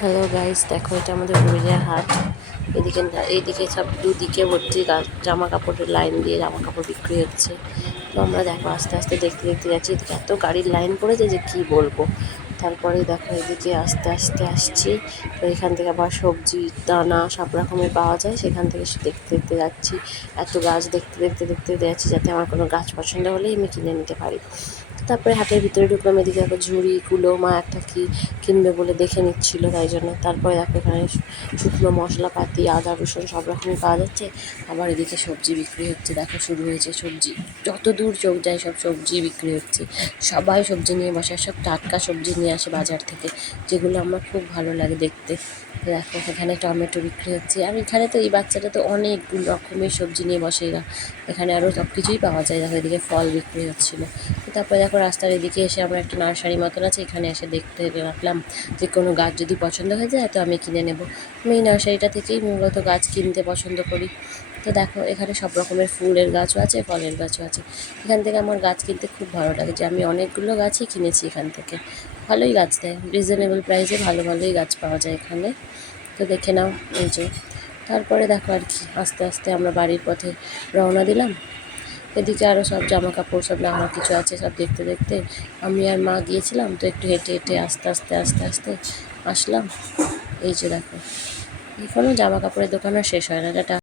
Hello guys, দেখো এটা আমাদের পুরুলিয়ার হাট। এইদিকে সব দুদিকে ভর্তি জামা কাপড়ের লাইন দিয়ে জামা কাপড় বিক্রি হচ্ছে। তো আমরা দেখো আস্তে আস্তে দেখতে দেখতে যাচ্ছি। এদিকে এত গাড়ির লাইন পড়েছে যে কি বলবো। তারপরে দেখো এদিকে আস্তে আস্তে আসছি। তো এখান থেকে আবার সবজি দানা সব রকমের পাওয়া যায়, সেখান থেকে দেখতে দেখতে যাচ্ছি। এত গাছ দেখতে দেখতে দেখতে যাচ্ছি যাতে আমার কোনো গাছ পছন্দ হলেই আমি কিনে নিতে পারি। তারপরে হাটের ভিতরে ঢুকলাম। এদিকে একবার ঝুড়ি কুলো মা একটা কি কিনবে বলে দেখে নিচ্ছিল, তাই জন্য। তারপরে দেখো এখানে শুকনো মশলাপাতি আদা রসুন সব রকমই পাওয়া যাচ্ছে। আবার এদিকে সবজি বিক্রি হচ্ছে, দেখো শুরু হয়েছে সবজি। যত দূর চোখ যায় সব সবজি বিক্রি হচ্ছে। সবাই সবজি নিয়ে বসে, সব টাটকা সবজি নিয়ে আসে বাজার থেকে, যেগুলো আমার খুব ভালো লাগে দেখতে। দেখো এখানে টমেটো বিক্রি হচ্ছে। আর এখানে তো এই বাচ্চাটা তো অনেক রকমের সবজি নিয়ে বসে এরা। এখানে আরও সব কিছুই পাওয়া যায়। দেখো এদিকে ফল বিক্রি হচ্ছিলো। তারপরে দেখো রাস্তার এদিকে এসে আমরা একটা নার্সারি মতন আছে, এখানে এসে দেখতে রাখলাম যে কোনো গাছ যদি পছন্দ হয়ে যায় তো আমি কিনে নেব। আমি এই নার্সারিটা থেকেই মূলত গাছ কিনতে পছন্দ করি। তো দেখো এখানে সব রকমের ফুলের গাছও আছে, ফলের গাছও আছে। এখান থেকে আমার গাছ কিনতে খুব ভালো লাগে, যে আমি অনেকগুলো গাছই কিনেছি এখান থেকে। ভালোই গাছ দেয়, রিজনেবল প্রাইসে ভালো ভালোই গাছ পাওয়া যায় এখানে। তো দেখে নাও এই যে। তারপরে দেখো আর কি, আস্তে আস্তে আমরা বাড়ির পথে রওনা দিলাম। এদিকে আরও সব জামা কাপড় সব নানা কিছু আছে, সব দেখতে দেখতে আমি আর মা গিয়েছিলাম। তো একটু হেঁটে হেঁটে আস্তে আস্তে আস্তে আস্তে আসলাম। এই যে দেখো, এখনও জামা কাপড়ের দোকান আর শেষ হয় না। এটা